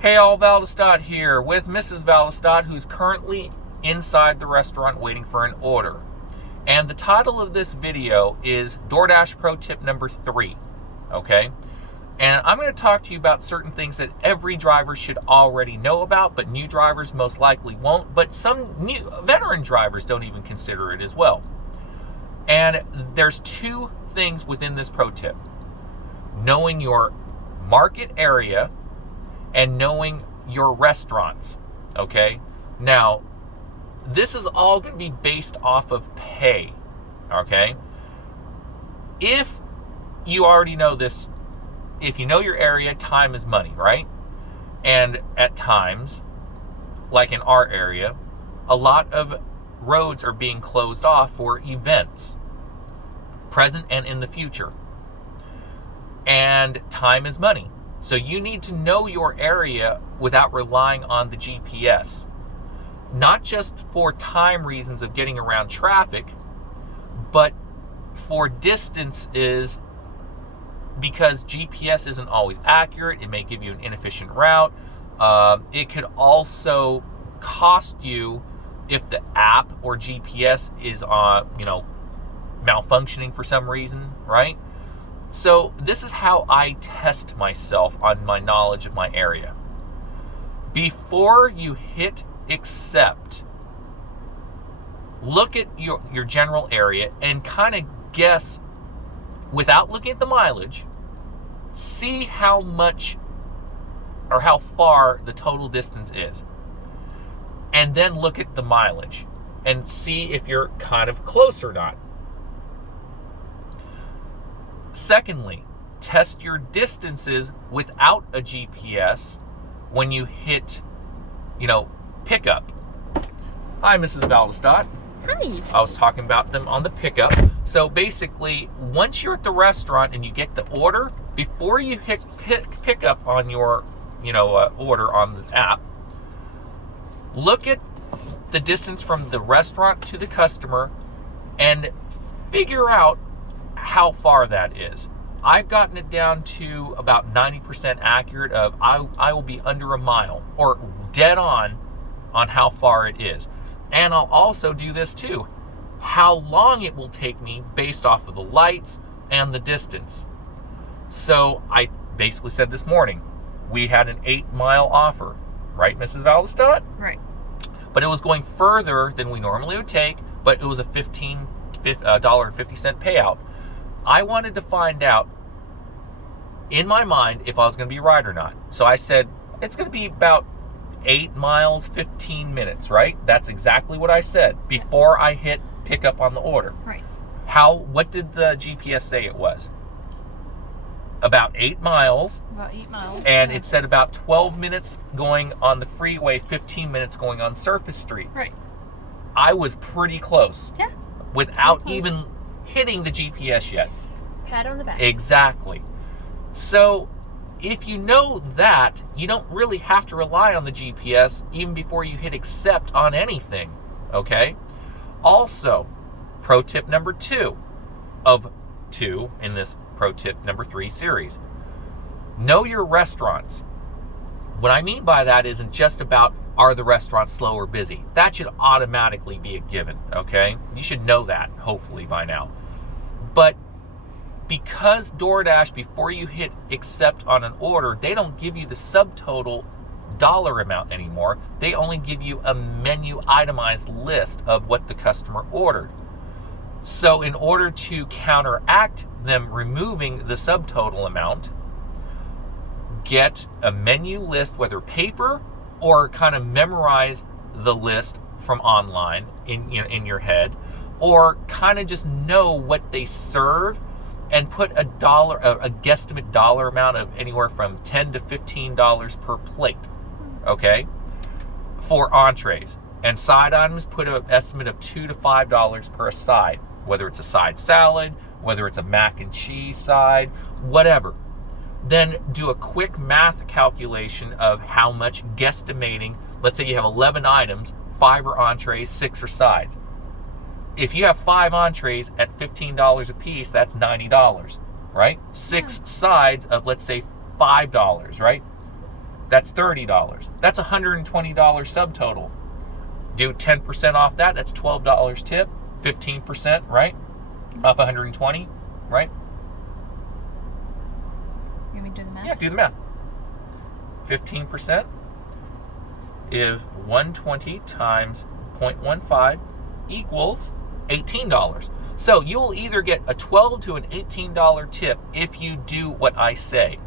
Hey all, Valdestot here with Mrs. Valdestot, who's currently inside the restaurant waiting for an order. And the title of this video is Doordash Pro Tip number 3, okay? And I'm going to talk to you about certain things that every driver should already know about, but new drivers most likely won't, but some new veteran drivers don't even consider it as well. And there's two things within this pro tip: knowing your market area and knowing your restaurants, okay? Now, this is all going to be based off of pay, okay? If you already know this, if you know your area, time is money, right? And at times, like in our area, a lot of roads are being closed off for events, present and in the future. And time is money. So you need to know your area without relying on the GPS. Not just for time reasons of getting around traffic, but for distances, because GPS isn't always accurate. It may give you an inefficient route. It could also cost you if the app or GPS is malfunctioning for some reason, right? So this is how I test myself on my knowledge of my area. Before you hit accept, look at your general area and kind of guess, without looking at the mileage, see how much or how far the total distance is. And then look at the mileage and see if you're kind of close or not. Secondly, test your distances without a GPS when you hit, pickup. Hi, Mrs. Valdestot. Hi. I was talking about them on the pickup. So basically, once you're at the restaurant and you get the order, before you hit pickup on your, order on the app, look at the distance from the restaurant to the customer and figure out how far that is. I've gotten it down to about 90% accurate of I will be under a mile or dead on how far it is. And I'll also do this too: how long it will take me based off of the lights and the distance. So I basically said this morning, we had an 8-mile offer, right, Mrs. Valdestot? Right. But it was going further than we normally would take, but it was a $15.50 payout. I wanted to find out in my mind if I was going to be right or not. So I said, it's going to be about 8 miles, 15 minutes, right? That's exactly what I said before I hit pick up on the order. Right. What did the GPS say it was? About 8 miles. About 8 miles. And it said about 12 minutes going on the freeway, 15 minutes going on surface streets. Right. I was pretty close. Yeah. Without even hitting the GPS yet. Pat on the back. Exactly. So if you know that, you don't really have to rely on the GPS even before you hit accept on anything, okay? Also, pro tip number 2 of 2 in this pro tip number 3 series: know your restaurants. What I mean by that isn't just about, are the restaurants slow or busy? That should automatically be a given, okay? You should know that, hopefully, by now. But because DoorDash, before you hit accept on an order, they don't give you the subtotal dollar amount anymore. They only give you a menu itemized list of what the customer ordered. So in order to counteract them removing the subtotal amount, get a menu list, whether paper or kind of memorize the list from online in your head, or kind of just know what they serve and put a guesstimate dollar amount of anywhere from $10 to $15 per plate, okay, for entrees. And side items, put an estimate of $2 to $5 per side, whether it's a side salad, whether it's a mac and cheese side, whatever. Then do a quick math calculation of how much guesstimating. Let's say you have 11 items, 5 are entrees, 6 are sides. If you have 5 entrees at $15 a piece, that's $90, right? 6 sides of, let's say, $5, right? That's $30. That's $120 subtotal. Do 10% off that. That's $12 tip. 15%, right? Off 120, right? You want me to do the math? Yeah, do the math. 15% is 120 times 0.15 equals $18. So you'll either get a $12 to an $18 tip if you do what I say.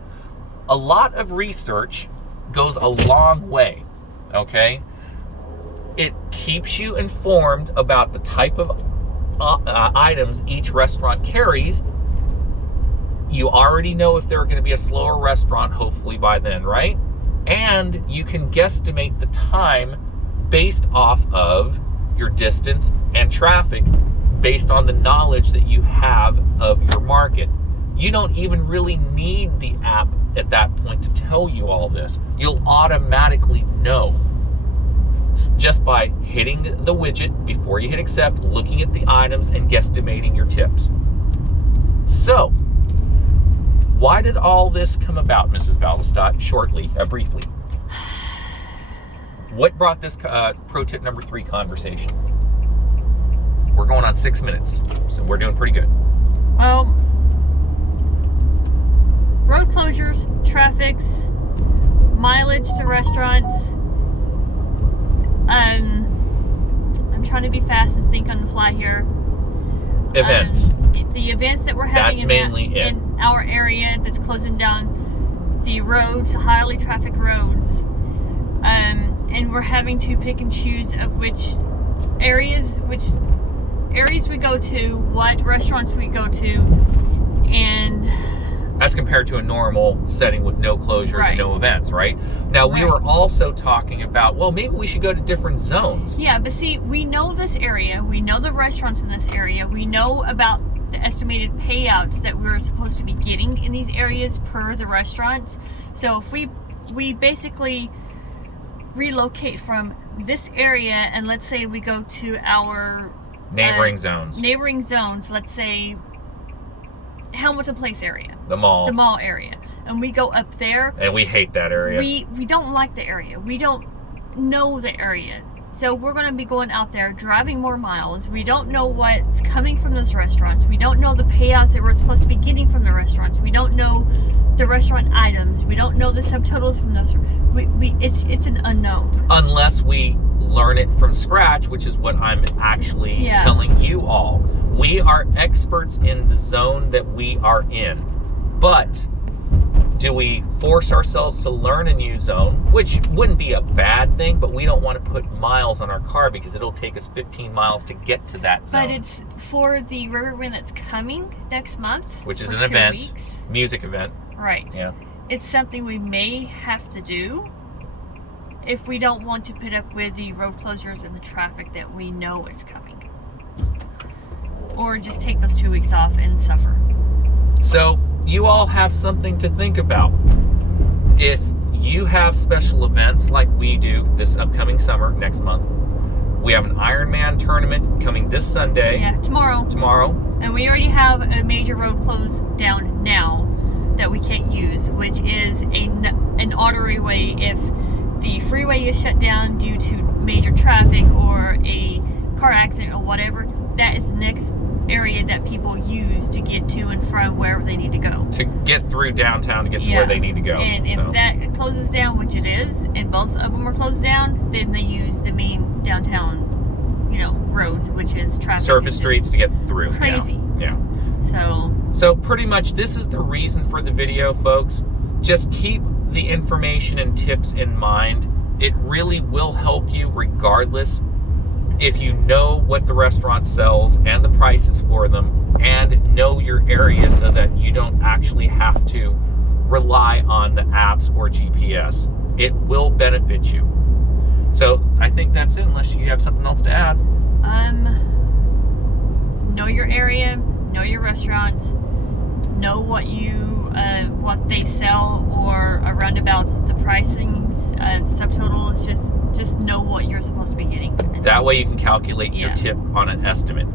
A lot of research goes a long way, okay? It keeps you informed about the type of items each restaurant carries. You already know if they're going to be a slower restaurant, hopefully by then, right? And you can guesstimate the time based off of your distance and traffic based on the knowledge that you have of your market. You don't even really need the app at that point to tell you all this. You'll automatically know just by hitting the widget before you hit accept, looking at the items, and guesstimating your tips. So, why did all this come about, Mrs. Valestott? Briefly. What brought this pro tip number 3 conversation? We're going on 6 minutes, so we're doing pretty good. Well, road closures, traffics, mileage to restaurants. I'm trying to be fast and think on the fly here. Events. The events that we're having in our area that's closing down the roads, highly traffic roads. And we're having to pick and choose of which areas we go to, what restaurants we go to, and as compared to a normal setting with no closures and no events, right? Now, we were also talking about, well, maybe we should go to different zones. Yeah, but see, we know this area. We know the restaurants in this area. We know about the estimated payouts that we're supposed to be getting in these areas per the restaurants. So if we basically relocate from this area, and let's say we go to our neighboring zones, let's say Hamilton Place area, the mall area, and we go up there, and we hate that area. We don't like the area. We don't know the area, so we're going to be going out there, driving more miles. We don't know what's coming from those restaurants. We don't know the payouts that we're supposed to be getting from the restaurants. We don't know the restaurant items. We don't know the subtotals from those. It's an unknown. Unless we learn it from scratch, which is what I'm actually telling you all. We are experts in the zone that we are in. But do we force ourselves to learn a new zone, which wouldn't be a bad thing, but we don't want to put miles on our car because it'll take us 15 miles to get to that zone. But it's for the River Wind that's coming next month, which is an event, music event. Right. Yeah. It's something we may have to do if we don't want to put up with the road closures and the traffic that we know is coming. Or just take those 2 weeks off and suffer. So you all have something to think about. If you have special events like we do this upcoming summer, next month, we have an Ironman tournament coming this Sunday. Yeah, tomorrow. And we already have a major road close down now that we can't use, which is an artery if the freeway is shut down due to major traffic or a car accident or whatever. That is the next area that people use to get to and from wherever they need to go. To get through downtown to get to where they need to go. And if that closes down, which it is, and both of them are closed down, then they use the main downtown, roads, which is traffic. Surface streets to get through. Crazy. Yeah. So pretty much this is the reason for the video, folks. Just keep the information and tips in mind. It really will help you regardless if you know what the restaurant sells and the prices for them and know your area so that you don't actually have to rely on the apps or GPS. It will benefit you. So I think that's it, unless you have something else to add. Know your area, know your restaurants, know what what they sell or roundabouts, the pricings, subtotals. Just know what you're supposed to be getting. That way you can calculate your tip on an estimate.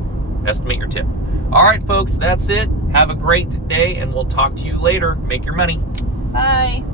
Estimate your tip. All right, folks, that's it. Have a great day, and we'll talk to you later. Make your money. Bye.